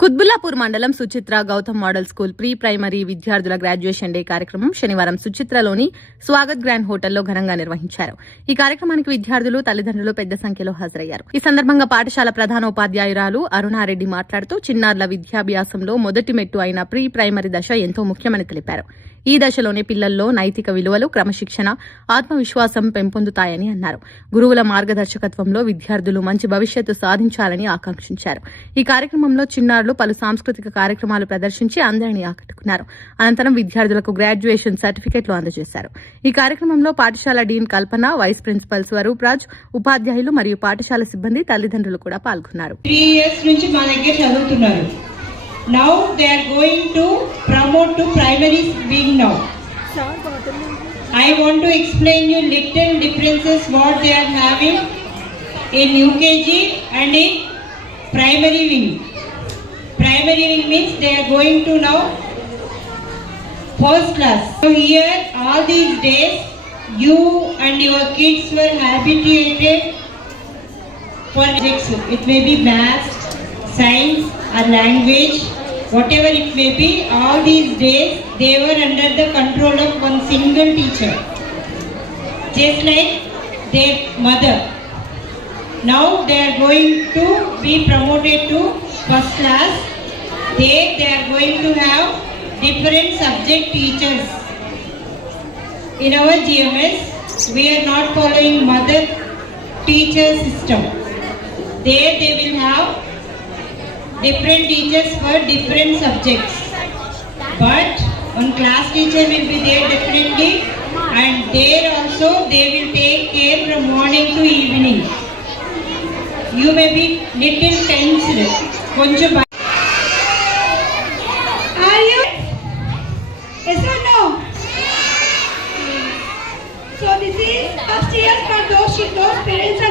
కుత్బుల్లాపూర్ మండలం Suchitra Gautham model school pre primary విద్యార్థుల graduation day కార్యక్రమం శనివారం సుచిత్రలోని స్వాగత్ గ్రాండ్ హోటల్లో ఘనంగా నిర్వహించారు. ఈ కార్యక్రమానికి విద్యార్థులు, తల్లిదండ్రులు పెద్ద సంఖ్యలో హాజరయ్యారు. ఈ సందర్భంగా పాఠశాల ప్రధానోపాధ్యాయురాలు అరుణారెడ్డి మాట్లాడుతూ చిన్నారుల విద్యాభ్యాసంలో మొదటి మెట్టు అయిన ప్రీ ప్రైమరీ దశ ఎంతో ముఖ్యమని తెలిపారు. ఈ దశలోనే పిల్లల్లో నైతిక విలువలు, క్రమశిక్షణ, ఆత్మవిశ్వాసం పెంపొందుతాయని అన్నారు. గురువుల మార్గదర్శకత్వంలో విద్యార్థులు మంచి భవిష్యత్తు సాధించాలని ఆకాంక్షించారు. ఈ కార్యక్రమంలో చిన్నారులు పలు సాంస్కృతిక కార్యక్రమాలు ప్రదర్శించి అందరినీ ఆకట్టుకున్నారు. అనంతరం విద్యార్థులకు గ్రాడ్యుయేషన్ సర్టిఫికెట్లు అందజేశారు. ఈ కార్యక్రమంలో పాఠశాల డీన్ కల్పన, వైస్ ప్రిన్సిపల్ స్వరూప్ రాజ్, ఉపాధ్యాయులు మరియు పాఠశాల సిబ్బంది, తల్లిదండ్రులు కూడా పాల్గొన్నారు. 3 years నుంచి మా దగ్గర చదువుతున్నారు. Now they are going to promote to primary being now. I want to explain you little differences what they are having in UKG and in primary wing. Primary wing means they are going to now first class. So here all these days you and your kids were habituated for subjects. It may be maths, science or language, whatever it may be. All these days they were under the control of one single teacher, just like their mother. Now they are going to be promoted to first class. They are going to have different subject teachers. In our GMS we are not following mother teacher system. There they will have different teachers for different subjects, but one class teacher will be there definitely, and there also they will take care from morning to evening. You may be little tensed. Koncham are you? Yes or no? So this is first year for those parents